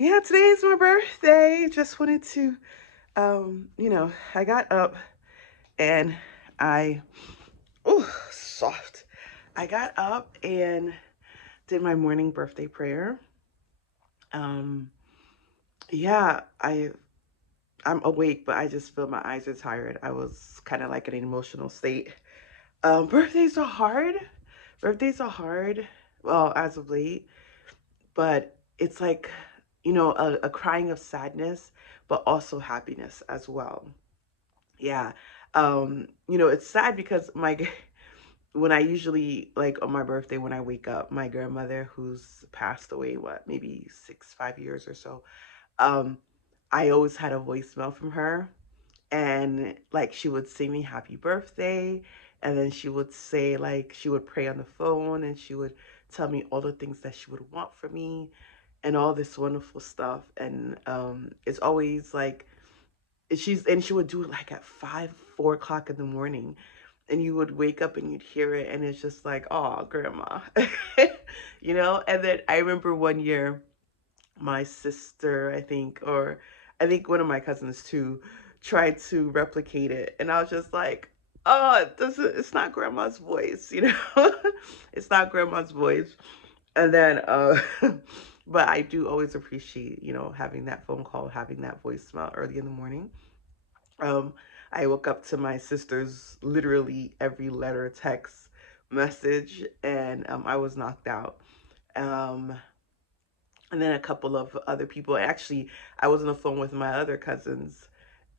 Yeah, today's my birthday. Just wanted to, I got up and I, oh, soft. I got up and did my morning birthday prayer. Um, yeah, I'm awake, but I just feel my eyes are tired. I was kind of like in an emotional state. Birthdays are hard. Birthdays are hard. Well, as of late, but it's like, a crying of sadness, but also happiness as well. Yeah. It's sad because when I usually like on my birthday when I wake up, my grandmother who's passed away, what, maybe 5 years or so, um, I always had a voicemail from her, and like she would sing me happy birthday, and then she would say, like, she would pray on the phone, and she would tell me all the things that she would want for me and all this wonderful stuff. And it's always like she would do it like at 4 o'clock in the morning, and you would wake up and you'd hear it, and it's just like, oh, grandma. And then I remember one year my sister, I think one of my cousins too, tried to replicate it, and I was just like, oh, it's not grandma's voice. It's not grandma's voice. And then but I do always appreciate, having that phone call, having that voicemail early in the morning. um, I woke up to my sister's literally every letter, text, message, and I was knocked out. Um, and then a couple of other people. Actually, I was on the phone with my other cousins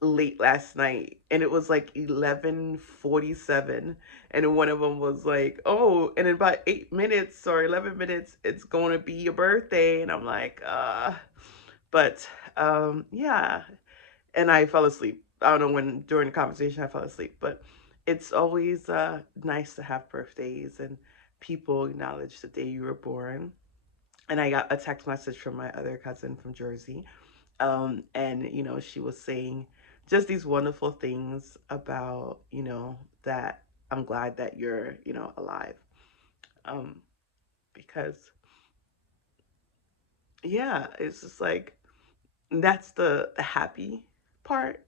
late last night, and it was like 11:47, and one of them was like, oh, and in about 8 minutes or 11 minutes it's going to be your birthday. And I'm like, but yeah. And I fell asleep. I don't know when during the conversation I fell asleep, but it's always nice to have birthdays and people acknowledge the day you were born. And I got a text message from my other cousin from Jersey, and she was saying just these wonderful things about, that I'm glad that you're, alive, um, because yeah, it's just like that's the happy part.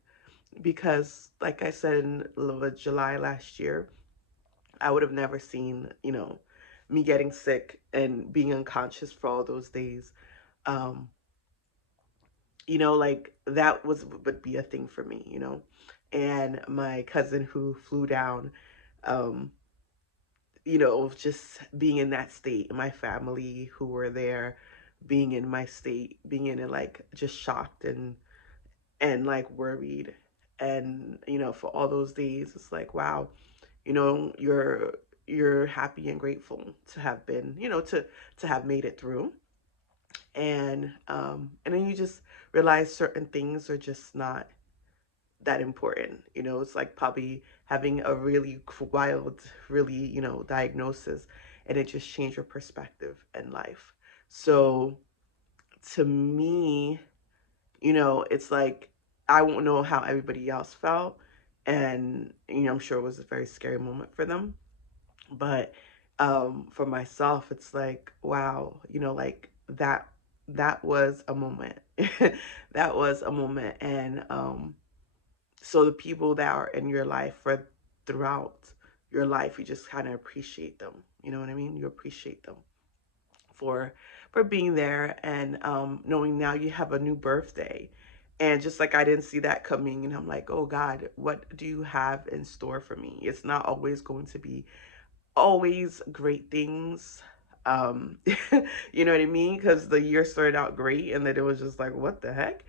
Because like I said, in July last year, I would have never seen, me getting sick and being unconscious for all those days. Um, like that would be a thing for me. And my cousin who flew down, um, just being in that state, my family who were there, being in my state, being in it, like just shocked and like worried. And for all those days, it's like, wow, you're happy and grateful to have been, to have made it through. And then you just realize certain things are just not that important. It's like probably having a really wild, really, diagnosis, and it just changed your perspective in life. So to me, it's like I won't know how everybody else felt. And, I'm sure it was a very scary moment for them. But for myself, it's like, wow, like that was a moment. That was a moment. And so the people that are in your life for throughout your life, you just kind of appreciate them. You know what I mean? You appreciate them for for being there, and knowing now you have a new birthday. And just like I didn't see that coming, and I'm like, oh God, what do you have in store for me? It's not always going to be always great things. Um, you know what I mean? Because the year started out great, and then it was just like, what the heck?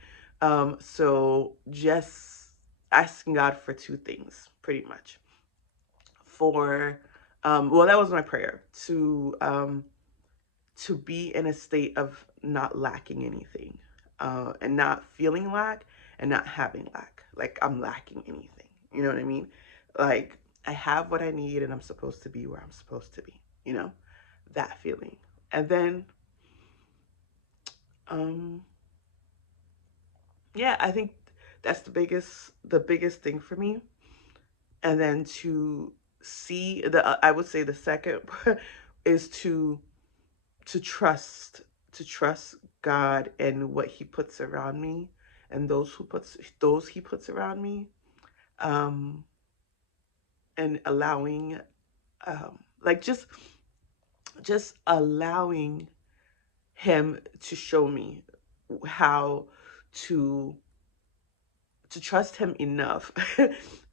So just asking God for two things, pretty much. For well, that was my prayer to be in a state of not lacking anything, and not feeling lack, and not having lack. Like I'm lacking anything. You know what I mean? Like I have what I need, and I'm supposed to be where I'm supposed to be. You know, that feeling. And then, um, yeah, I think that's the biggest thing for me. And then to see I would say the second is to trust, to trust God and what he puts around me, and those he puts around me, um, and allowing, like just allowing him to show me how to trust him enough.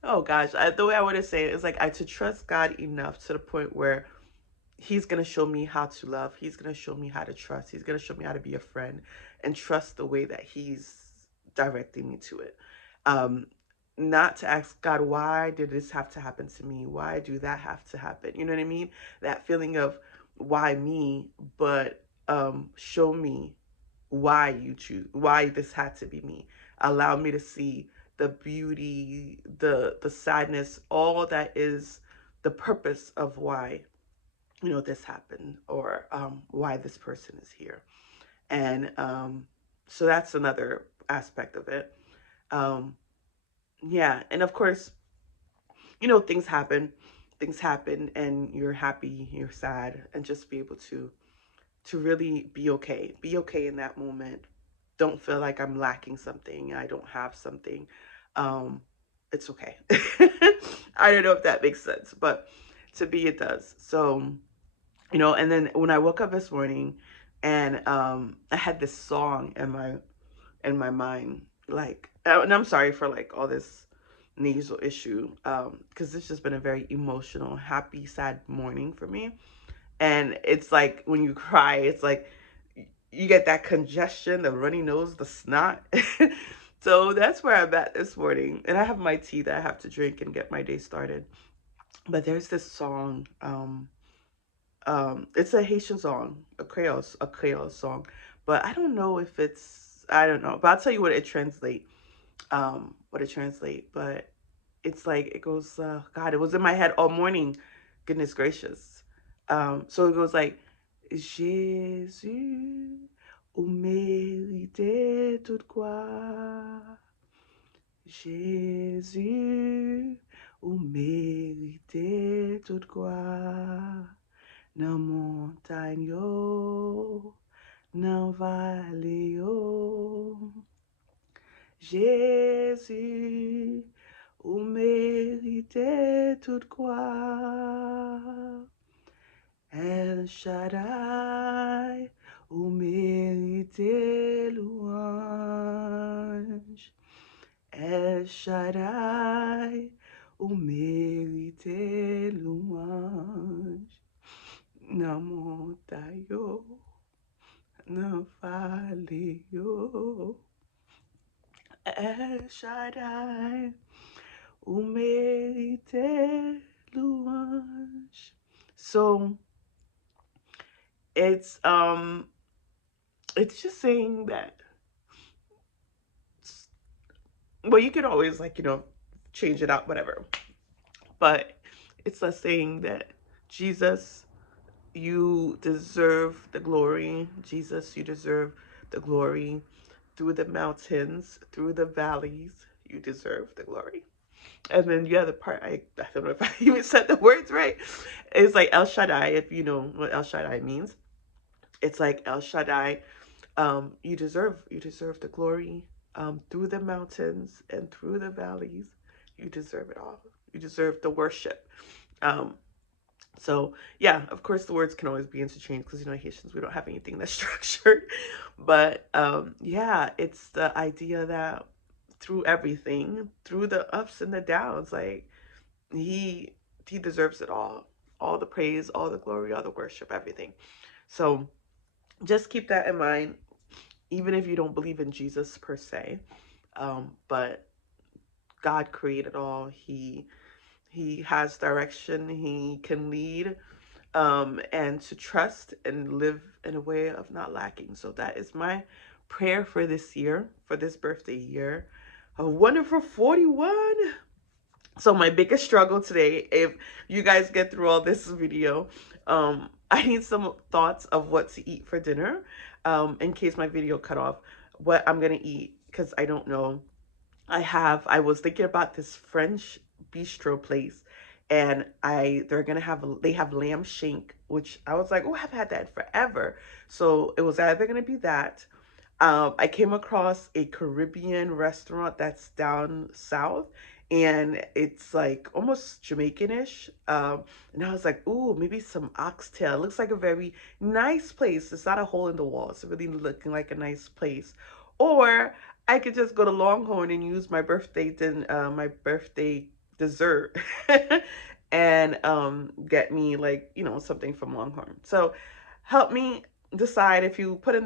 Oh gosh, the way I want to say it is like I to trust God enough to the point where he's going to show me how to love. He's going to show me how to trust. He's going to show me how to be a friend and trust the way that he's directing me to it. Um, Not to ask God, why did this have to happen to me? Why do that have to happen? You know what I mean? That feeling of why me, but show me why you choose, why this had to be me. Allow me to see the beauty, the sadness, all that is the purpose of why this happened, or why this person is here. And so that's another aspect of it. um yeah, and of course, things happen and you're happy, you're sad, and just be able to really be okay in that moment. Don't feel like I'm lacking something, I don't have something. um it's okay. I don't know if that makes sense, but to be, it does. So, and then when I woke up this morning, and I had this song in my mind, like, and I'm sorry for like all this nasal issue, because it's just been a very emotional, happy, sad morning for me. And it's like when you cry, it's like you get that congestion, the runny nose, the snot. So that's where I'm at this morning, and I have my tea that I have to drink and get my day started. But there's this song. It's a Haitian song, a Creole song, but I don't know if I don't know, but I'll tell you what it translate. But it's like it goes. God, it was in my head all morning. Goodness gracious. So it goes like, Jésus, ou mérite toute gloire. Jésus, ou mérite toute gloire. Nan montagne yo, nan valley yo, Jésus, ou mérite toute gloire. El Shaddai, ou mérite louange. El Shaddai, ou mérite louange. Nan montagne yo, nan valley yo, El Shaddai, ou mérite louange. So it's just saying that, well, you could always, like, change it out, whatever. But it's a saying that, Jesus, you deserve the glory. Jesus, you deserve the glory. Through the mountains, through the valleys, you deserve the glory. And then the other part, I don't know if I even said the words right. It's like El Shaddai, if you know what El Shaddai means. It's like El Shaddai, you deserve the glory. Through the mountains and through the valleys, you deserve it all. You deserve the worship. Um, so yeah, of course the words can always be interchanged, because Haitians, we don't have anything that's structured. But yeah, it's the idea that through everything, through the ups and the downs, like he deserves it all the praise, all the glory, all the worship, everything. So just keep that in mind, even if you don't believe in Jesus per se. But God created all. He has direction. He can lead, and to trust and live in a way of not lacking. So that is my prayer for this year, for this birthday year. A wonderful 41. So my biggest struggle today, if you guys get through all this video, I need some thoughts of what to eat for dinner, in case my video cut off, what I'm gonna eat, because I don't know. I was thinking about this French bistro place, and they have lamb shank, which I was like, oh, I've had that forever. So it was either gonna be that, I came across a Caribbean restaurant that's down south, and it's like almost Jamaican-ish. And I was like, ooh, maybe some oxtail. It looks like a very nice place. It's not a hole in the wall. It's really looking like a nice place. Or I could just go to Longhorn and use my birthday dessert and get me, like, something from Longhorn. So help me decide. Um if you put in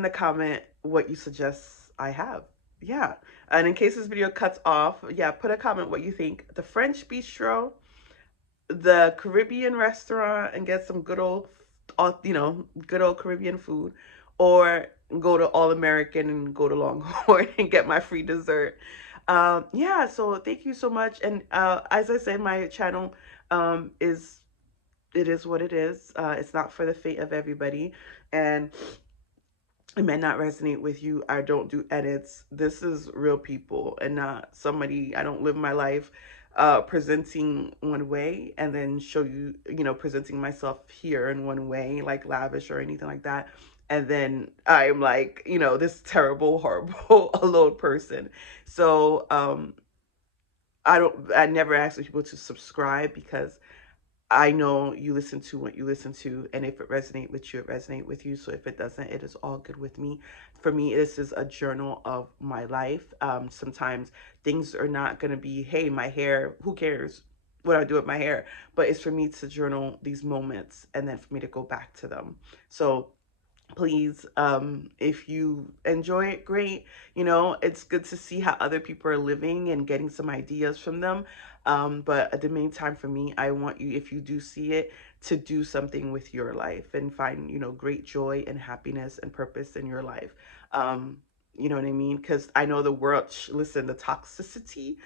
the comment what you suggest I have. Yeah. And in case this video cuts off, yeah, put a comment what you think. The French bistro, the Caribbean restaurant, and get some good old Caribbean food, or go to All American and go to Longhorn and get my free dessert. Yeah, so thank you so much. And as I said, my channel is it is what it is. It's not for the fate of everybody, and it may not resonate with you. I don't do edits. This is real people and not somebody. I don't live my life presenting one way and then show you, presenting myself here in one way, like lavish or anything like that. And then I'm like, this terrible, horrible, alone person. So I never ask people to subscribe, because I know you listen to what you listen to, and if it resonates with you, it resonates with you. So if it doesn't, it is all good with me. For me, this is a journal of my life. Sometimes things are not going to be, hey, my hair, who cares what I do with my hair? But it's for me to journal these moments and then for me to go back to them. So please, if you enjoy it, great. It's good to see how other people are living and getting some ideas from them. But at the main time, for me, I want you, if you do see it, to do something with your life and find, great joy and happiness and purpose in your life. You know what I mean? Because I know the world, listen, the toxicity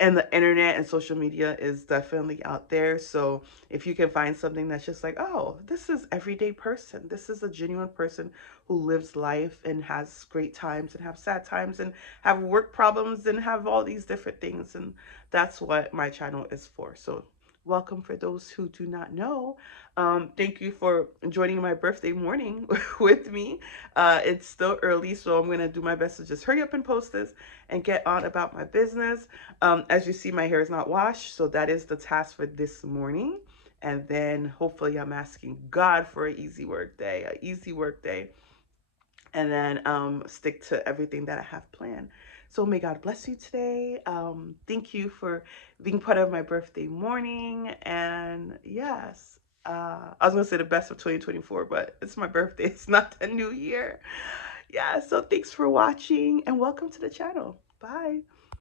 and the internet and social media is definitely out there. So if you can find something that's just like, oh, this is everyday person, this is a genuine person who lives life and has great times and have sad times and have work problems and have all these different things, and that's what my channel is for. So welcome for those who do not know. Thank you for joining my birthday morning with me. It's still early, so I'm going to do my best to just hurry up and post this and get on about my business. As you see, my hair is not washed, so that is the task for this morning. And then hopefully I'm asking God for an easy work day, and then stick to everything that I have planned. So may God bless you today. Thank you for being part of my birthday morning. And yes, I was gonna say the best of 2024, but it's my birthday. It's not the new year. Yeah, so thanks for watching and welcome to the channel. Bye.